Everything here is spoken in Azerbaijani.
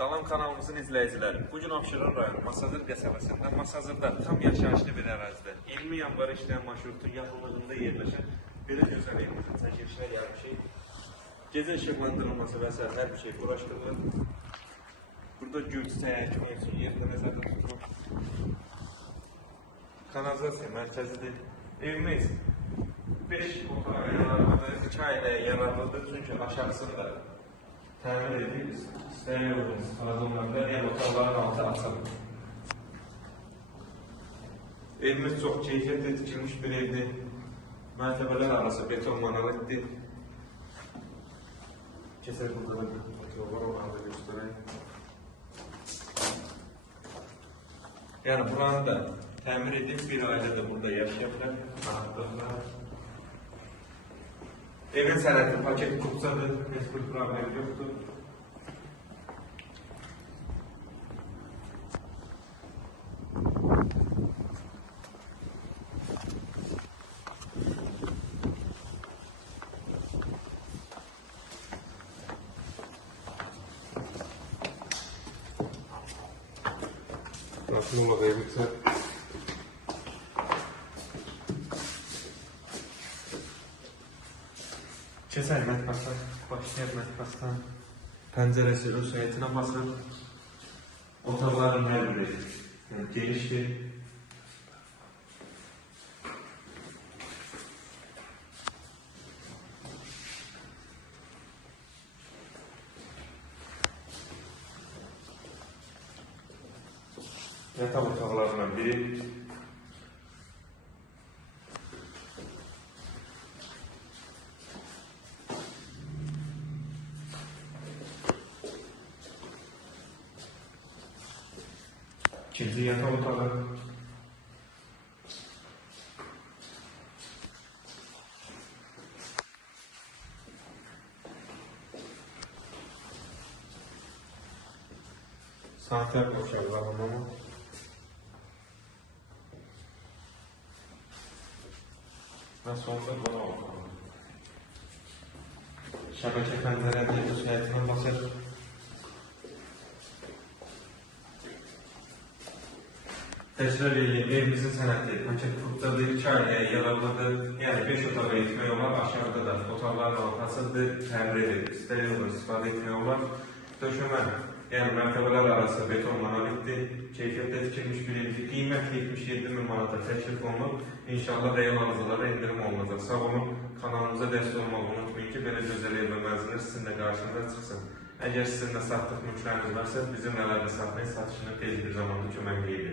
Salam kanalımızın izləyiciləri. Bugün Abşeron rayonu Masazır qəsəbəsində, Masazırda tam yaşayışlı bir ərazidə 20 yanvar işləyən marşrutun yaxınlığında yerləşən belə gözəl evimizin çəkilişinə gəlmişik. Gecə işıqlandırılması və s. hər bir şey uğraşdırılır. Burada gül çiçəyi əkmək üçün yerdə nəzərdə tutulur. Kanalizasiya mərkəzidir. Evimiz 5 otağa yararlıdır, 2 ailəyə yararlıdır çünki aşağısında təmin edib, istəyərdiniz, arzumlarında yəni otaqların altı açılır. Evimiz çox keyfiyyətli tikilmiş bir evdir. Mərtəbələr arası beton monolitdir. Keçək burada da yollar olanı da göstərək. Yəni buranı da təmir edib, bir ailə də burada yaşayabilir. Evin sənəti paket qursadır, heç bir problem yoxdur. Nasıl olmadı evimizə? Keçək mətbəxdən, başlayaq mətbəxdən. Pəncərəsi öz həyətinə basır. Otaqların hər biri genişdir. Yataq otaqlarından biri. İkinci yataq otağı. Santer boşaltılımı. Ve sonunda buna otağı. Şəbəkə pəncərədə öz həyətinə basır. Təkrar edeyim, evimizin sənəti paket qrupdadır, 2 ailəyə yararlıdır. Yəni 5 otağa etmək olar, aşağıda da otaqların ortasıdır, təmir edib, istəyirlər istifadə etmək olar. Döşəmə, yəni mərtəbələr arası beton monolitdir, keyfiyyətdə tikilmiş bir evdir. Qiymət 77.000 manata təklif olunub. İnşallah real arzılara indirim olunacaq. Sağ olun, kanalımıza dəstək olmağı unutmayın ki, belə gözəl ev və mənzillər sizin də qarşınıza çıxsın. Əgər sizin də satdıq mülkləriniz varsa, bizim əlaqə saxlayın, satışını tez bir zamanda köməkliyə edin.